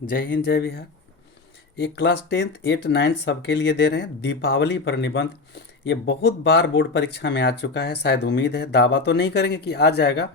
जय हिंद जय बिहार। ये क्लास 10th 8 9 सबके लिए दे रहे हैं दीपावली पर निबंध। ये बहुत बार बोर्ड परीक्षा में आ चुका है, शायद उम्मीद है, दावा तो नहीं करेंगे कि आ जाएगा,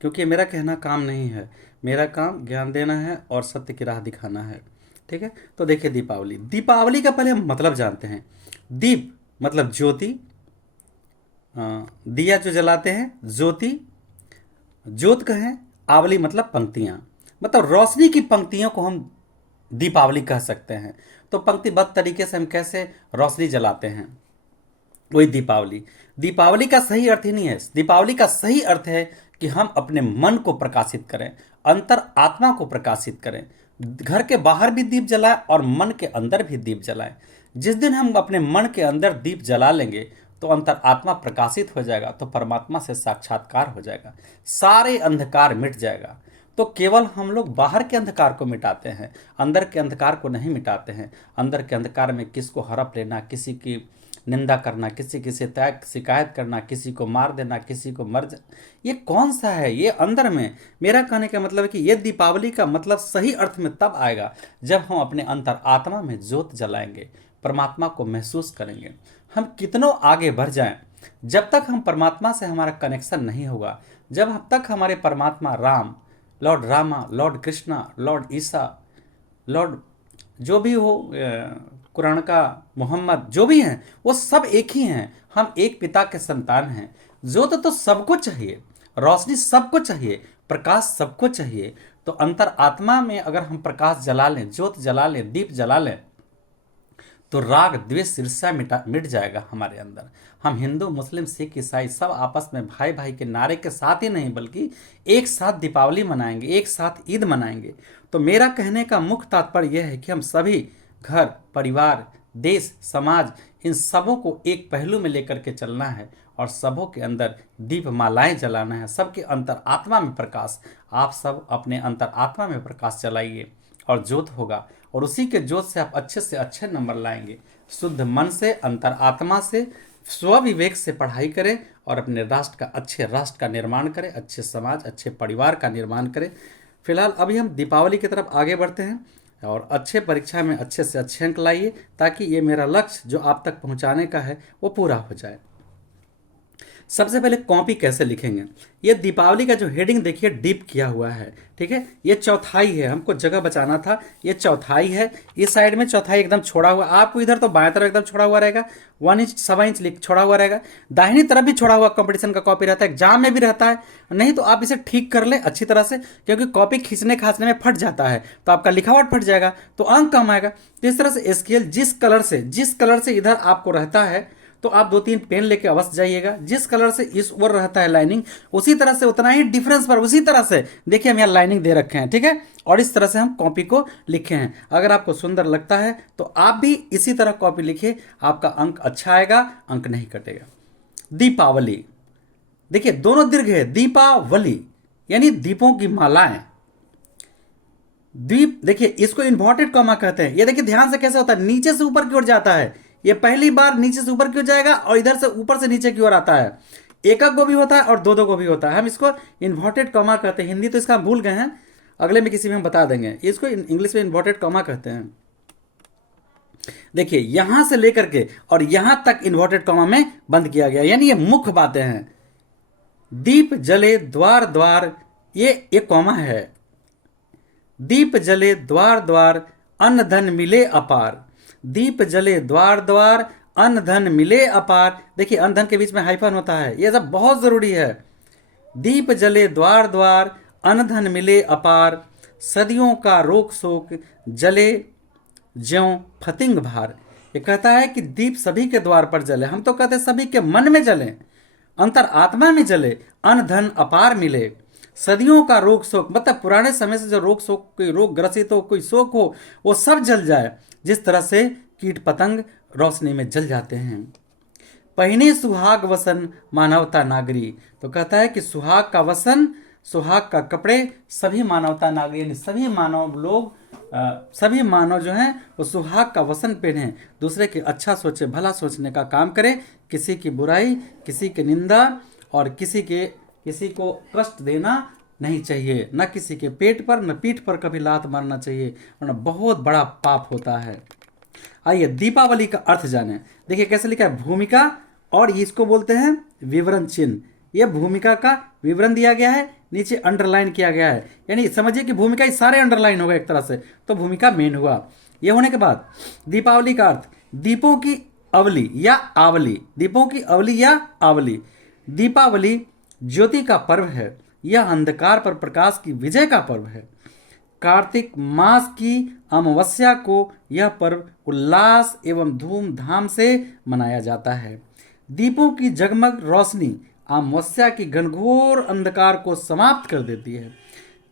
क्योंकि मेरा कहना काम नहीं है। मेरा काम ज्ञान देना है और सत्य की राह दिखाना है। ठीक है, तो देखिए दीपावली। दीपावली का पहले हम मतलब जानते हैं। दीप मतलब ज्योति, दिया जो जलाते हैं ज्योति, जोत कहें। आवली मतलब पंक्तियां, मतलब रोशनी की पंक्तियों को हम दीपावली कह सकते हैं। तो पंक्तिबद्ध तरीके से हम कैसे रोशनी जलाते हैं, वही दीपावली। दीपावली का सही अर्थ ही नहीं है। दीपावली का सही अर्थ है कि हम अपने मन को प्रकाशित करें, अंतर आत्मा को प्रकाशित करें। घर के बाहर भी दीप जलाएं और मन के अंदर भी दीप जलाएं। जिस दिन हम अपने मन के अंदर दीप जला लेंगे तो अंतर आत्मा प्रकाशित हो जाएगा, तो परमात्मा से साक्षात्कार हो जाएगा, सारे अंधकार मिट जाएगा। तो केवल हम लोग बाहर के अंधकार को मिटाते हैं, अंदर के अंधकार को नहीं मिटाते हैं। अंदर के अंधकार में किसको हड़प लेना, किसी की निंदा करना, किसी की शिकायत करना, किसी को मार देना, किसी को ये कौन सा है? ये अंदर में। मेरा कहने का मतलब है कि ये दीपावली का मतलब सही अर्थ में तब आएगा जब हम अपने अंतर आत्मा में ज्योत जलाएंगे, परमात्मा को महसूस करेंगे। हम कितनों आगे बढ़ जाएं, जब तक हम परमात्मा से हमारा कनेक्शन नहीं होगा, जब तक हमारे परमात्मा Ram, lord Rama, lord Krishna, lord Isa, lord जो भी हो, कुरान का मोहम्मद, जो भी हैं वो सब एक ही हैं। हम एक पिता के संतान हैं। ज्योत तो सबको चाहिए, रोशनी सबको चाहिए, प्रकाश सबको चाहिए। तो अंतर आत्मा में अगर हम प्रकाश जला लें, ज्योत जला लें, दीप जला लें, तो राग द्वेष ईर्ष्या मिट जाएगा हमारे अंदर। हम हिंदू मुस्लिम सिख ईसाई सब आपस में भाई भाई के नारे के साथ ही नहीं, बल्कि एक साथ दीपावली मनाएंगे, एक साथ ईद मनाएंगे। तो मेरा कहने का मुख्य तात्पर्य यह है कि हम सभी घर परिवार देश समाज इन सबों को एक पहलू में लेकर के चलना है और सबों के अंदर दीप मालाएं जलाना है। सबके अंतर आत्मा में प्रकाश। आप सब अपने अंतर आत्मा में प्रकाश चलाइए और ज्योत होगा, और उसी के ज्योत से आप अच्छे से अच्छे नंबर लाएंगे। शुद्ध मन से, अंतर आत्मा से, स्वविवेक से पढ़ाई करें और अपने अच्छे राष्ट्र का निर्माण करें, अच्छे समाज अच्छे परिवार का निर्माण करें। फिलहाल अभी हम दीपावली की तरफ आगे बढ़ते हैं और अच्छे परीक्षा में अच्छे से अच्छे अंक लाइए, ताकि ये मेरा लक्ष्य जो आप तक पहुंचाने का है वो पूरा हो जाए। सबसे पहले कॉपी कैसे लिखेंगे? ये दीपावली का जो हेडिंग देखिए डीप किया हुआ है, ठीक है। ये चौथाई है, हमको जगह बचाना था। ये चौथाई है, इस साइड में चौथाई एकदम छोड़ा हुआ, आपको इधर तो बाएं तरफ एकदम छोड़ा हुआ रहेगा, 1 इंच 1.25 इंच छोड़ा हुआ रहेगा। दाहिनी तरफ भी छोड़ा हुआ कंपटीशन का कॉपी रहता है, एग्जाम में भी रहता है। नहीं तो आप इसे ठीक कर ले अच्छी तरह से, क्योंकि कॉपी खींचने खांचने में फट जाता है तो आपका लिखावट फट जाएगा, तो अंक कम आएगा। तो इस तरह से स्केल जिस कलर से इधर आपको रहता है, तो आप 2-3 पेन लेके अवश्य जाइएगा। जिस कलर से इस ओर रहता है लाइनिंग, उसी तरह से उतना ही डिफरेंस पर उसी तरह से देखिए हम यहाँ लाइनिंग दे रखे हैं, ठीक है। और इस तरह से हम कॉपी को लिखे हैं। अगर आपको सुंदर लगता है तो आप भी इसी तरह कॉपी लिखिए, आपका अंक अच्छा आएगा, अंक नहीं कटेगा। दीपावली, देखिए दोनों दीर्घ है, दीपावली यानी दीपों की मालाएं। द्वीप, देखिए इसको इन्वर्टेड कॉमा कहते हैं। ये देखिए ध्यान से कैसे होता है, नीचे से ऊपर की ओर जाता है। ये पहली बार नीचे से ऊपर की ओर जाएगा और इधर से ऊपर से नीचे की ओर आता है। एक एक को भी होता है और दो दो को भी होता है। हम इसको इन्वर्टेड कॉमा कहते हैं। हिंदी तो इसका हम भूल गए हैं, अगले में किसी में हम बता देंगे। इसको इंग्लिश में इन्वर्टेड कॉमा कहते हैं। देखिए यहां से लेकर के और यहां तक इन्वर्टेड कॉमा में बंद किया गया, यानी ये मुख्य बातें हैं। दीप जले द्वार द्वार, ये कॉमा है। दीप जले द्वार द्वार, अन्न धन मिले अपार। दीप जले द्वार द्वार, अन्न धन मिले अपार। देखिए अन्न धन के बीच में हाइफन होता है, यह सब बहुत जरूरी है। दीप जले द्वार द्वार, अन्न धन मिले अपार। सदियों का रोक शोक, जले ज्यों फतिंग भार। ये कहता है कि दीप सभी के द्वार पर जले, हम तो कहते हैं सभी के मन में जले, अंतर आत्मा में जले, अन्न धन अपार मिले। सदियों का रोग शोक, मतलब पुराने समय से जो रोग शोक, कोई रोग ग्रसित हो, कोई शोक हो, वो सब जल जाए, जिस तरह से कीट पतंग रोशनी में जल जाते हैं। पहने सुहाग वसन मानवता नागरी, तो कहता है कि सुहाग का वसन, सुहाग का कपड़े सभी मानवता नागरी यानी सभी मानव लोग, सभी मानव जो हैं वो सुहाग का वसन पहने, दूसरे के अच्छा सोचे, भला सोचने का काम करें। किसी की बुराई, किसी की निंदा और किसी को कष्ट देना नहीं चाहिए, न किसी के पेट पर न पीठ पर कभी लात मारना चाहिए, वरना बहुत बड़ा पाप होता है। आइए दीपावली का अर्थ जाने। देखिए कैसे लिखा है, भूमिका, और ये इसको बोलते हैं विवरण चिन्ह। ये भूमिका का विवरण दिया गया है, नीचे अंडरलाइन किया गया है, यानी समझिए कि भूमिका ये सारे अंडरलाइन हो गए एक तरह से, तो भूमिका मेन हुआ। ये होने के बाद दीपावली का अर्थ, दीपों की अवली या आवली, दीपों की अवली या आवली। दीपावली ज्योति का पर्व है, यह अंधकार पर प्रकाश की विजय का पर्व है। कार्तिक मास की अमावस्या को यह पर्व उल्लास एवं धूमधाम से मनाया जाता है। दीपों की जगमग रोशनी अमावस्या की घनघोर अंधकार को समाप्त कर देती है।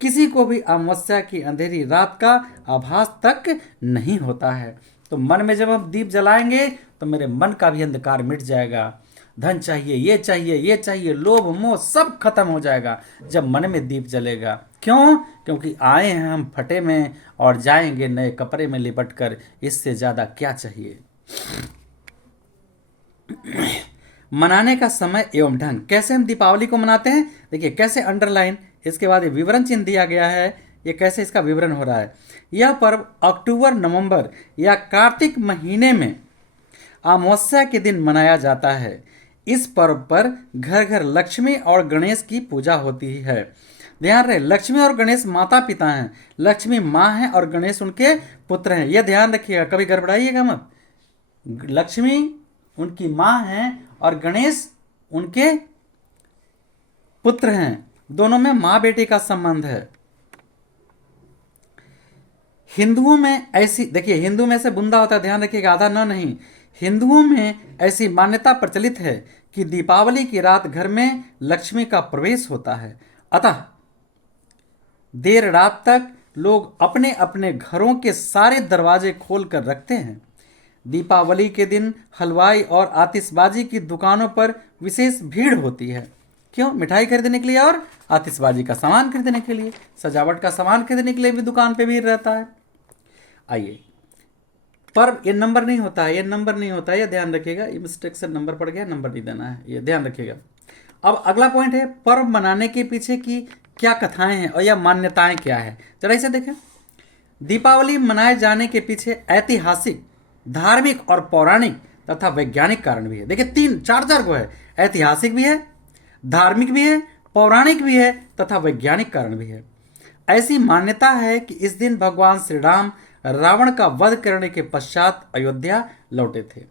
किसी को भी अमावस्या की अंधेरी रात का आभास तक नहीं होता है। तो मन में जब हम दीप जलाएंगे तो मेरे मन का भी अंधकार मिट जाएगा। धन चाहिए, ये चाहिए, ये चाहिए, लोभ मोह सब खत्म हो जाएगा जब मन में दीप जलेगा। क्यों? क्योंकि आए हैं हम फटे में और जाएंगे नए कपड़े में लिपट कर, इससे ज्यादा क्या चाहिए। मनाने का समय एवं ढंग, कैसे हम दीपावली को मनाते हैं, देखिए कैसे अंडरलाइन, इसके बाद ये विवरण चिन्ह दिया गया है, ये कैसे इसका विवरण हो रहा है। यह पर्व अक्टूबर नवंबर या कार्तिक महीने में अमावस्या के दिन मनाया जाता है। इस पर्व पर घर घर लक्ष्मी और गणेश की पूजा होती है। ध्यान रहे, लक्ष्मी और गणेश माता पिता हैं, लक्ष्मी माँ हैं और गणेश उनके पुत्र हैं, यह ध्यान रखिएगा, कभी गड़बड़ाइएगा मत। लक्ष्मी उनकी माँ हैं और गणेश उनके पुत्र हैं, दोनों में माँ बेटी का संबंध है। हिंदुओं में ऐसी, देखिए हिंदू में से बुंदा होता है, ध्यान रखिएगा, आधा न नहीं। हिंदुओं में ऐसी मान्यता प्रचलित है कि दीपावली की रात घर में लक्ष्मी का प्रवेश होता है, अतः देर रात तक लोग अपने अपने घरों के सारे दरवाजे खोल कर रखते हैं। दीपावली के दिन हलवाई और आतिशबाजी की दुकानों पर विशेष भीड़ होती है। क्यों? मिठाई खरीदने के लिए और आतिशबाजी का सामान खरीदने के लिए, सजावट का सामान खरीदने के लिए भी दुकान पे भीड़ रहता है। आइए, पर्व ये नंबर नहीं होता है, ये नंबर नहीं होता है, ये ध्यान रखिएगा, ये मिस्टेक से नंबर पड़ गया, नंबर नहीं देना है, ये ध्यान रखिएगा। अब अगला पॉइंट है, पर्व मनाने के पीछे की क्या कथाएं हैं और या मान्यताएं क्या है, जरा इसे देखें। दीपावली मनाए जाने के पीछे ऐतिहासिक, धार्मिक और पौराणिक तथा वैज्ञानिक कारण भी है। देखिए तीन चार चार को है, ऐतिहासिक भी है, धार्मिक भी है, पौराणिक भी है तथा वैज्ञानिक कारण भी है। ऐसी मान्यता है कि इस दिन भगवान श्री राम रावण का वध करने के पश्चात अयोध्या लौटे थे।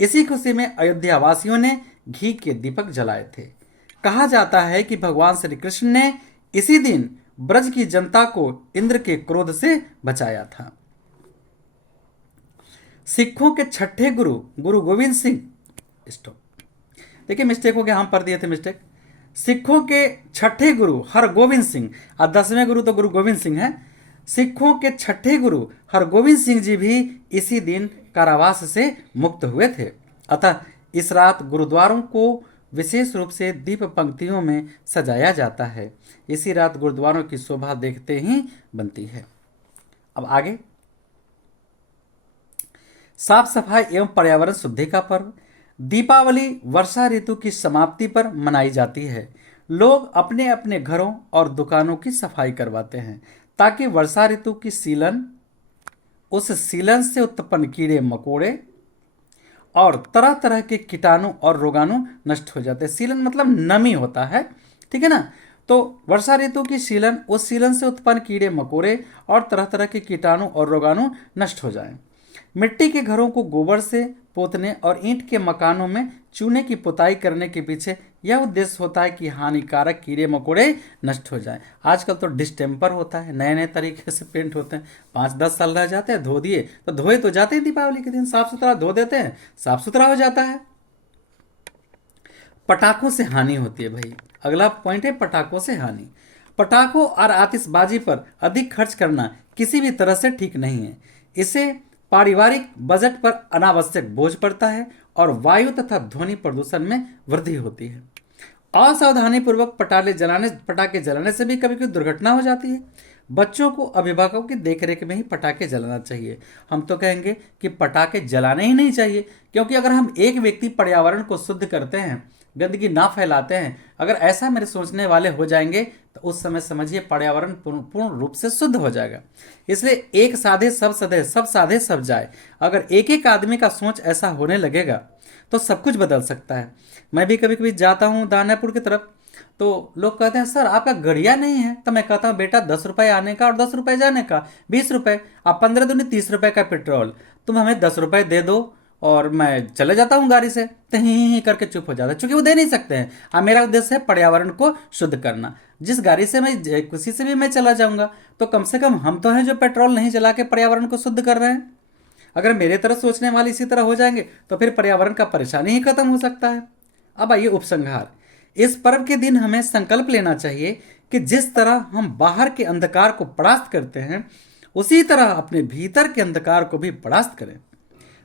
इसी खुशी में अयोध्या वासियों ने घी के दीपक जलाए थे। कहा जाता है कि भगवान श्री कृष्ण ने इसी दिन ब्रज की जनता को इंद्र के क्रोध से बचाया था। सिखों के छठे गुरु गुरु गोविंद सिंह, स्टॉप, देखिए मिस्टेक हो गया, हम पढ़ दिए थे मिस्टेक। सिखों के छठे गुरु हरगोविंद सिंह, और 10वें गुरु तो गुरु गोविंद सिंह हैं। सिखों के छठे गुरु हरगोविंद सिंह जी भी इसी दिन कारावास से मुक्त हुए थे। अतः इस रात गुरुद्वारों को विशेष रूप से दीप पंक्तियों में सजाया जाता है। इसी रात गुरुद्वारों की शोभा देखते ही बनती है। अब आगे, साफ सफाई एवं पर्यावरण शुद्धि का पर्व। दीपावली वर्षा ऋतु की समाप्ति पर मनाई जाती है। लोग अपने अपने घरों और दुकानों की सफाई करवाते हैं ताकि वर्षा ऋतु की सीलन, उस सीलन से उत्पन्न कीड़े मकोड़े और तरह तरह के कीटाणु और रोगाणु नष्ट हो जाते हैं। सीलन मतलब नमी होता है, ठीक है ना। तो वर्षा ऋतु की सीलन, उस सीलन से उत्पन्न कीड़े मकोड़े और तरह तरह के कीटाणु और रोगाणु नष्ट हो जाएं। मिट्टी के घरों को गोबर से पोतने और ईंट के मकानों में चूने की पुताई करने के पीछे यह उद्देश्य होता है कि हानिकारक कीड़े मकोड़े नष्ट हो जाएं। आजकल तो डिस्टेम्पर होता है, नए नए तरीके से पेंट होते हैं, 5-10 साल रह जाते हैं, धो दिए तो धोए तो जाते हैं, दीपावली के दिन साफ सुथरा धो देते हैं, साफ सुथरा हो जाता है। पटाखों से हानि होती है भाई, अगला पॉइंट है पटाखों से हानि। पटाखों और आतिशबाजी पर अधिक खर्च करना किसी भी तरह से ठीक नहीं है। इससे पारिवारिक बजट पर अनावश्यक बोझ पड़ता है और वायु तथा ध्वनि प्रदूषण में वृद्धि होती है। असावधानी पूर्वक पटाखे जलाने से भी कभी कभी दुर्घटना हो जाती है। बच्चों को अभिभावकों की देखरेख में ही पटाखे जलाना चाहिए। हम तो कहेंगे कि पटाखे जलाने ही नहीं चाहिए, क्योंकि अगर हम एक व्यक्ति पर्यावरण को शुद्ध करते हैं, गंदगी ना फैलाते हैं, अगर ऐसा मेरे सोचने वाले हो जाएंगे तो उस समय समझिए पर्यावरण पूर्ण पूर्ण रूप से शुद्ध हो जाएगा। इसलिए एक साधे सब सधे, सब साधे सब जाए। अगर एक एक आदमी का सोच ऐसा होने लगेगा तो सब कुछ बदल सकता है। मैं भी कभी कभी जाता हूँ दानापुर की तरफ, तो लोग कहते हैं सर आपका गड़िया नहीं है, तो मैं कहता हूँ बेटा 10 रुपए आने का और 10 रुपए जाने का, 20 रुपए, आप 15 दूनी 30 रुपए का पेट्रोल, तुम हमें 10 रुपए दे दो और मैं चले जाता हूँ गाड़ी से। तो ही करके चुप हो जाता है, चूंकि वो दे नहीं सकते हैं। अब मेरा उद्देश्य है पर्यावरण को शुद्ध करना। जिस गाड़ी से मैं किसी से भी मैं चला जाऊंगा तो कम से कम हम तो हैं जो पेट्रोल नहीं जला के पर्यावरण को शुद्ध कर रहे हैं। अगर मेरे तरह सोचने वाले इसी तरह हो जाएंगे तो फिर पर्यावरण का परेशानी ही खत्म हो सकता है। अब आइए उपसंहार। इस पर्व के दिन हमें संकल्प लेना चाहिए कि जिस तरह हम बाहर के अंधकार को परास्त करते हैं, उसी तरह अपने भीतर के अंधकार को भी परास्त करें।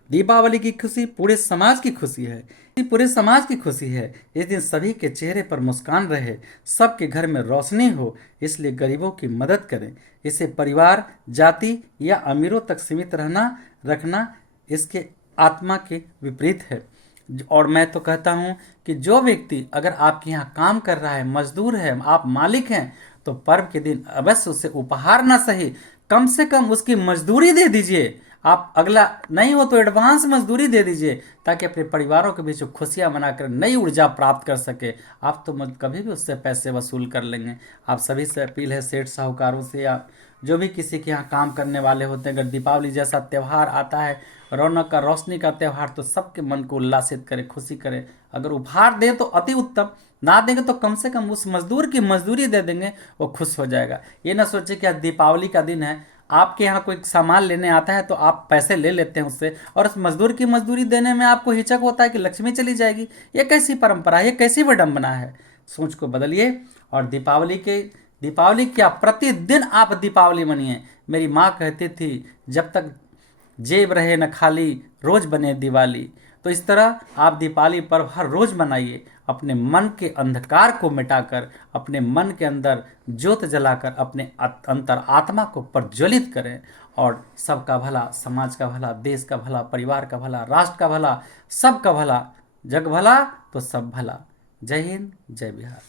दीपावली की खुशी पूरे समाज की खुशी है, पूरे समाज की खुशी है। इस दिन सभी के चेहरे पर मुस्कान रहे, सबके घर में रोशनी हो, इसलिए गरीबों की मदद करें। इसे परिवार, जाति या अमीरों तक सीमित रहना रखना इसके आत्मा के विपरीत है। और मैं तो कहता हूँ कि जो व्यक्ति अगर आपके यहाँ काम कर रहा है, मजदूर है, आप मालिक हैं, तो पर्व के दिन अवश्य उसे उपहार ना सही, कम से कम उसकी मजदूरी दे दीजिए। आप अगला नहीं हो तो एडवांस मजदूरी दे दीजिए, ताकि अपने परिवारों के बीच खुशियां मनाकर नई ऊर्जा प्राप्त कर सके। आप तो कभी भी उससे पैसे वसूल कर लेंगे। आप सभी से अपील है, सेठ साहूकारों से या जो भी किसी के यहाँ काम करने वाले होते हैं, अगर दीपावली जैसा त्यौहार आता है, रौनक का, रोशनी का त्यौहार, तो सबके मन को उल्लासित करे, खुशी करे। अगर उपहार दें तो अति उत्तम, ना देंगे तो कम से कम उस मजदूर की मजदूरी दे देंगे, वो खुश हो जाएगा। ये ना सोचे कि आज दीपावली का दिन है, आपके यहाँ कोई सामान लेने आता है तो आप पैसे ले लेते हैं उससे, और उस मजदूर की मजदूरी देने में आपको हिचक होता है कि लक्ष्मी चली जाएगी। ये कैसी परंपरा है, ये कैसी विडंबना है। सोच को बदलिए और दीपावली क्या, प्रतिदिन आप दीपावली मनिए। मेरी माँ कहती थी जब तक जेब रहे न खाली, रोज बने दिवाली। तो इस तरह आप दीपावली पर्व हर रोज मनाइए, अपने मन के अंधकार को मिटाकर, अपने मन के अंदर ज्योत जलाकर अपने अंतर आत्मा को प्रज्वलित करें, और सबका भला, समाज का भला, देश का भला, परिवार का भला, राष्ट्र का भला, सबका भला, जग भला तो सब भला। जय हिंद, जय बिहार।